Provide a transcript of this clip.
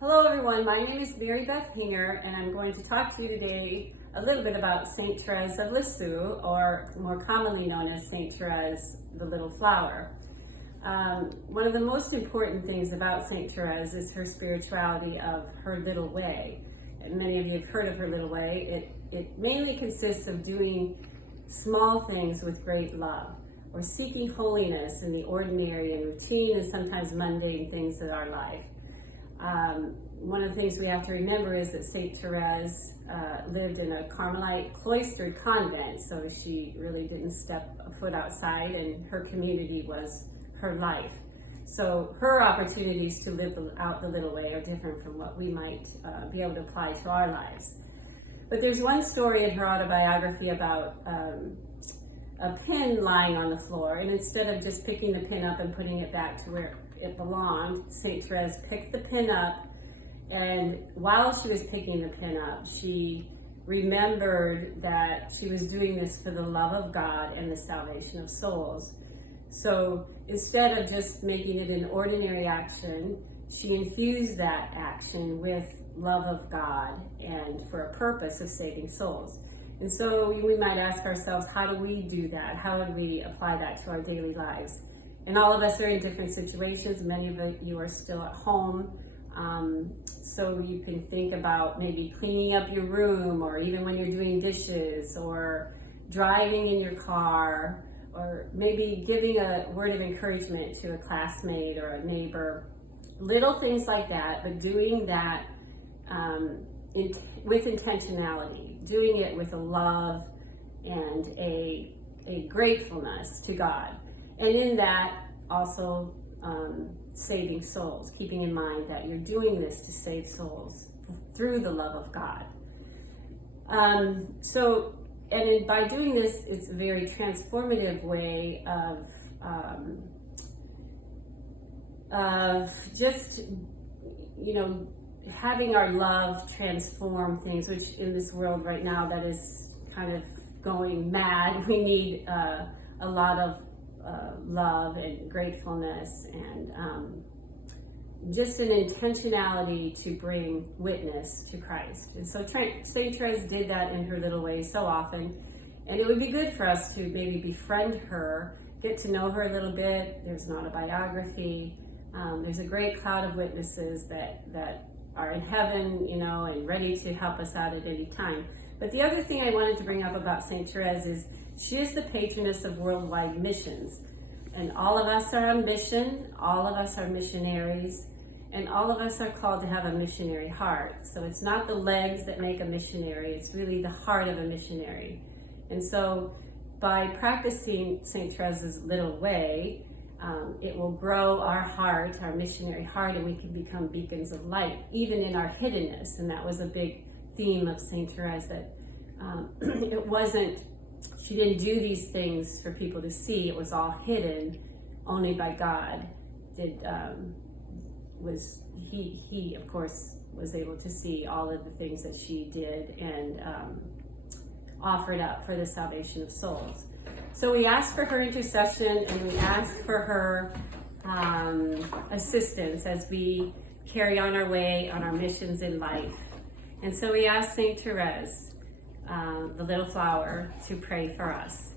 Hello everyone, my name is Beth Hinger and I'm going to talk to you today a little bit about Saint Therese of Lisieux, or more commonly known as Saint Therese the Little Flower. One of the most important things about Saint Therese is her spirituality of her little way. And many of you have heard of her little way. It mainly consists of doing small things with great love, or seeking holiness in the ordinary and routine and sometimes mundane things of our life. One of the things we have to remember is that Saint Therese lived in a Carmelite cloistered convent, so she really didn't step a foot outside, and her community was her life. So her opportunities to live out the little way are different from what we might be able to apply to our lives. But there's one story in her autobiography about a pin lying on the floor, and instead of just picking the pin up and putting it back to where it belonged, Saint Therese picked the pin up, and while she was picking the pin up, she remembered that she was doing this for the love of God and the salvation of souls. So instead of just making it an ordinary action, she infused that action with love of God and for a purpose of saving souls. And so we might ask ourselves, how do we do that? How would we apply that to our daily lives? And all of us are in different situations. Many of you are still at home. So you can think about maybe cleaning up your room, or even when you're doing dishes, or driving in your car, or maybe giving a word of encouragement to a classmate or a neighbor. Little things like that, but doing that with intentionality, doing it with a love and a gratefulness to God. And in that, also saving souls, keeping in mind that you're doing this to save souls through the love of God. By doing this, it's a very transformative way of just, having our love transform things, which in this world right now that is kind of going mad. We need a lot of love and gratefulness and just an intentionality to bring witness to Christ. And so Saint Therese did that in her little way so often, and it would be good for us to maybe befriend her, get to know her a little bit. There's an autobiography. There's a great cloud of witnesses that are in heaven, and ready to help us out at any time. But the other thing I wanted to bring up about Saint Therese is she is the patroness of worldwide missions. And all of us are on mission, all of us are missionaries, and all of us are called to have a missionary heart. So it's not the legs that make a missionary, it's really the heart of a missionary. And so by practicing Saint Therese's little way, it will grow our heart, our missionary heart, and we can become beacons of light, even in our hiddenness. And that was a big theme of Saint Therese, that it wasn't, she didn't do these things for people to see. It was all hidden. Only by God he of course was able to see all of the things that she did and offered up for the salvation of souls. So we ask for her intercession, and we ask for her assistance as we carry on our way on our missions in life. And so we ask Saint Therese, the Little Flower, to pray for us.